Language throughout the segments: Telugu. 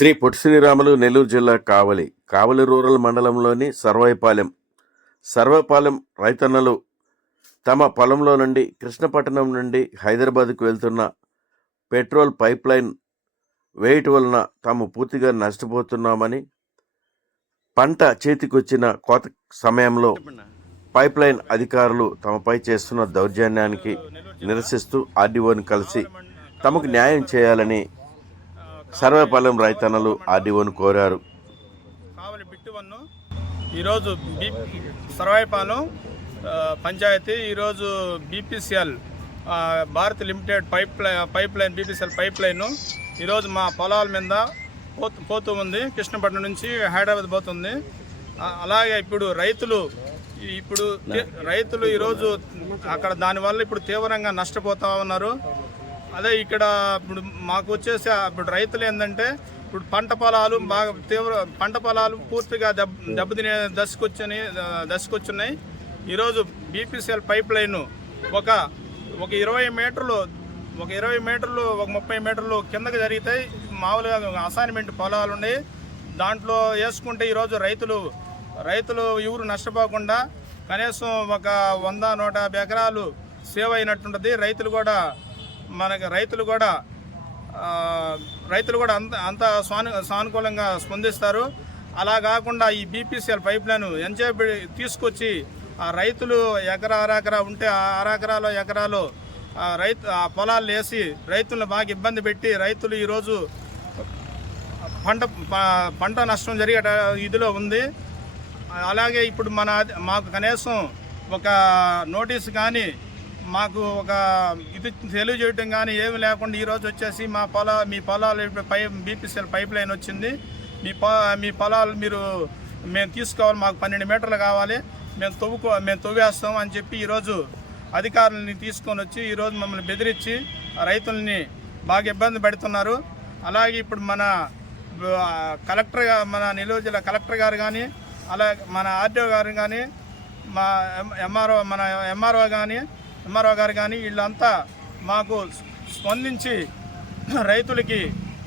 శ్రీ పొట్టి శ్రీరాములు నెల్లూరు జిల్లా కావలి కావలి రూరల్ మండలంలోని సర్వైపాలెం సర్వపాలెం రైతన్నలు తమ పొలంలో నుండి కృష్ణపట్నం నుండి హైదరాబాద్కు వెళ్తున్న పెట్రోల్ పైప్ లైన్ వేయట వలన తాము పూర్తిగా నష్టపోతున్నామని పంట చేతికొచ్చిన కోత సమయంలో పైప్ లైన్ అధికారులు తమపై చేస్తున్న దౌర్జన్యానికి నిరసిస్తూ ఆర్డీఓని కలిసి తమకు న్యాయం చేయాలని సర్వేపాలెం రైతన్నలు ఆర్డీఓను కోరారు. కావలి బిట్టు వన్ను ఈరోజు బీ సర్వాయిపాలెం పంచాయతీ ఈరోజు BPCL Bharat limited pipe pipe line BPCL pipe line ఈరోజు మా పొలాల మీద పోతూ పోతూ ఉంది. కృష్ణపట్నం నుంచి హైదరాబాద్ పోతుంది. అలాగే ఇప్పుడు రైతులు ఇప్పుడు రైతులు ఈరోజు అక్కడ దానివల్ల ఇప్పుడు తీవ్రంగా నష్టపోతా ఉన్నారు. అదే ఇక్కడ ఇప్పుడు మాకు వచ్చేసి ఇప్పుడు రైతులు ఏంటంటే ఇప్పుడు పంట పొలాలు బాగా తీవ్ర పంట పొలాలు పూర్తిగా దెబ్బ దెబ్బతినే దశకొచ్చని దశకొచ్చున్నాయి. ఈరోజు బీపీసీఎల్ పైప్ లైన్ ఒక ఒక ఇరవై మీటర్లు ఒక ఇరవై మీటర్లు ఒక ముప్పై మీటర్లు కిందకి జరిగితాయి మామూలుగా అసైన్మెంట్ పొలాలు ఉన్నాయి. దాంట్లో వేసుకుంటే ఈరోజు రైతులు రైతులు ఎవరు నష్టపోకుండా కనీసం ఒక వంద నూట యాభై ఎకరాలు సేవ్ అయినట్టుంటుంది. రైతులు కూడా మనకి రైతులు కూడా రైతులు కూడా అంత అంత సాను సానుకూలంగా స్పందిస్తారు. అలా కాకుండా ఈ బీపీసీఎల్ పైప్ లైన్ ఎంజాయ్ తీసుకొచ్చి ఆ రైతులు ఎకరా అరాకరా ఉంటే ఆ అరెకరాలో ఎకరాలో రైతు ఆ పొలాలు వేసి రైతులను బాగా ఇబ్బంది పెట్టి రైతులు ఈరోజు పంట పంట నష్టం జరిగే ఇదిలో ఉంది. అలాగే ఇప్పుడు మన మాకు కనీసం ఒక నోటీస్ కానీ మాకు ఒక ఇది తెలియజేయటం కానీ ఏమి లేకుండా ఈరోజు వచ్చేసి మా పొలా మీ పొలాలు పై బీపీసీఎల్ పైప్ లైన్ వచ్చింది. మీ పొ మీ పొలాలు మీరు మేము తీసుకోవాలి మాకు పన్నెండు మీటర్లు కావాలి. మేము తవ్వుకో మేము తవ్వేస్తాం అని చెప్పి ఈరోజు అధికారులని తీసుకొని వచ్చి ఈరోజు మమ్మల్ని బెదిరించి రైతుల్ని బాగా ఇబ్బంది పెడుతున్నారు. అలాగే ఇప్పుడు మన కలెక్టర్ మన నెల్లూరు జిల్లా కలెక్టర్ గారు కానీ అలాగే మన ఆర్డీఓ గారు కానీ మా ఎం- ఎంఆర్ఓ మన ఎంఆర్ఓ కానీ ఎంఆర్ఓ గారు కానీ వీళ్ళంతా మాకు స్పందించి రైతులకి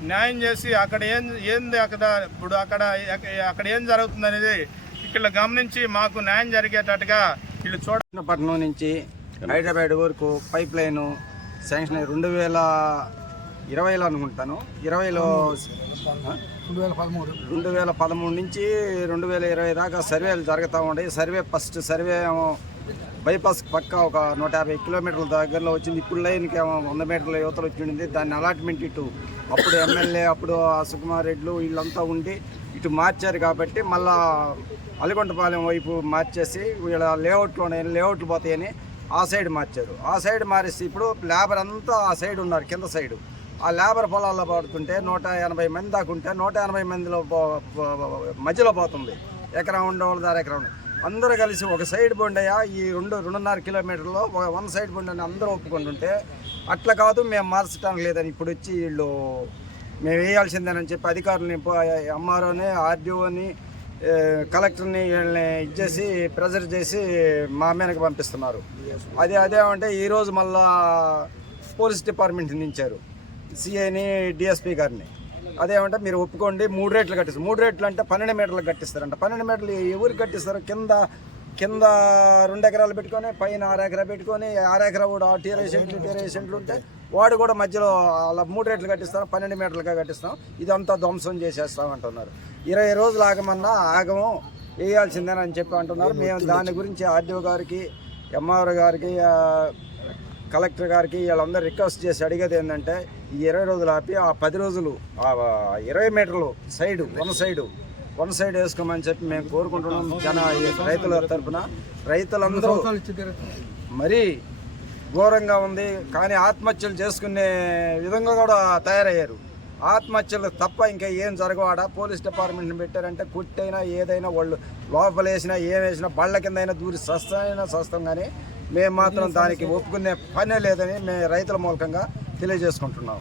న్యాయం చేసి అక్కడ ఏం ఏంది అక్కడ ఇప్పుడు అక్కడ అక్కడ ఏం జరుగుతుంది అనేది ఇక్కడ గమనించి మాకు న్యాయం జరిగేటట్టుగా వీళ్ళు చూడ కృష్ణపట్నం నుంచి హైదరాబాద్ వరకు పైప్ లైన్ శాంక్షన్ అయ్యి రెండు వేల ఇరవైలో అనుకుంటాను. ఇరవైలో రెండు వేల పదమూడు నుంచి రెండు వేల ఇరవై దాకా సర్వేలు జరుగుతూ ఉన్నాయి. సర్వే ఫస్ట్ సర్వే ఏమో బైపాస్ పక్క ఒక నూట యాభై కిలోమీటర్ల దగ్గరలో వచ్చింది. ఇప్పుడు లైన్కి వంద మీటర్ల యువతలు వచ్చింది దాన్ని అలాట్మెంట్ ఇటు అప్పుడు ఎమ్మెల్యే అప్పుడు ఆ సుకుమార్ రెడ్లు వీళ్ళంతా ఉండి ఇటు మార్చారు కాబట్టి మళ్ళా అలిగొండపాలెం వైపు మార్చేసి వీళ్ళ లేఅవుట్లో లేఅవుట్లు పోతాయని ఆ సైడ్ మార్చారు. ఆ సైడ్ మారేసి ఇప్పుడు లేబర్ అంతా ఆ సైడ్ ఉన్నారు కింద సైడు. ఆ లేబర్ పొలాల్లో పడుతుంటే నూట ఎనభై మంది దాకా ఉంటే నూట ఎనభై మందిలో మధ్యలో పోతుంది. ఎకరా ఉండేవాళ్ళు దాని ఎకరం ఉండే. అందరూ కలిసి ఒక సైడ్ బొండయ్య ఈ రెండు రెండున్నర కిలోమీటర్లో ఒక వన్ సైడ్ బొండని అందరూ ఒప్పుకుంటుంటే అట్లా కాదు మేము మార్చడానికి లేదని ఇప్పుడు వచ్చి వీళ్ళు మేము వేయాల్సిందేనని చెప్పి అధికారులని ఎంఆర్ఓని ఆర్డీఓని కలెక్టర్ని వీళ్ళని ఇచ్చేసి ప్రెజర్ చేసి మా మీదకి పంపిస్తున్నారు. అదే అదేమంటే ఈరోజు మళ్ళా పోలీస్ డిపార్ట్మెంట్ నించారు సిఐని డిఎస్పీ గారిని. అదేమంటే మీరు ఒప్పుకోండి మూడు రేట్లు కట్టిస్తారు. మూడు రేట్లు అంటే పన్నెండు మీటర్లు కట్టిస్తారంట. పన్నెండు మీటర్లు ఎవరికి కట్టిస్తారు? కింద కింద రెండు ఎకరాలు పెట్టుకొని పైన ఆరు ఎకరా పెట్టుకొని ఆరు ఎకరా కూడా అటు ఇరవై సెంట్లు ఇరవై సెంట్లు ఉంటే వాడు కూడా మధ్యలో అలా మూడు రేట్లు కట్టిస్తాం పన్నెండు మీటర్లుగా కట్టిస్తాం. ఇదంతా ధ్వంసం చేసేస్తాం అంటున్నారు. ఇరవై రోజులు ఆగమన్నా ఆగము వేయాల్సిందేనని చెప్పి అంటున్నారు. మేము దాని గురించి ఆర్డీఓ గారికి ఎంఆర్ఓ గారికి కలెక్టర్ గారికి వీళ్ళందరూ రిక్వెస్ట్ చేసి అడిగేది ఏంటంటే ఈ ఇరవై రోజులు ఆపి ఆ పది రోజులు ఆ ఇరవై మీటర్లు side one side one side వేసుకోమని చెప్పి మేము కోరుకుంటున్నాం జన రైతుల తరపున. రైతులందరూ మరీ ఘోరంగా ఉంది కానీ ఆత్మహత్యలు చేసుకునే విధంగా కూడా తయారయ్యారు. ఆత్మహత్యలు తప్ప ఇంకా ఏం జరగవాడ పోలీస్ డిపార్ట్మెంట్ని పెట్టారంటే కుట్టైనా ఏదైనా వాళ్ళు లోపల వేసినా ఏం వేసినా బళ్ళ కింద అయినా దూరి సస్తైనా సస్తాం కానీ మేము మాత్రం దానికి ఒప్పుకునే పనే లేదని మేము రైతుల మూలకంగా తెలియజేసుకుంటున్నాం.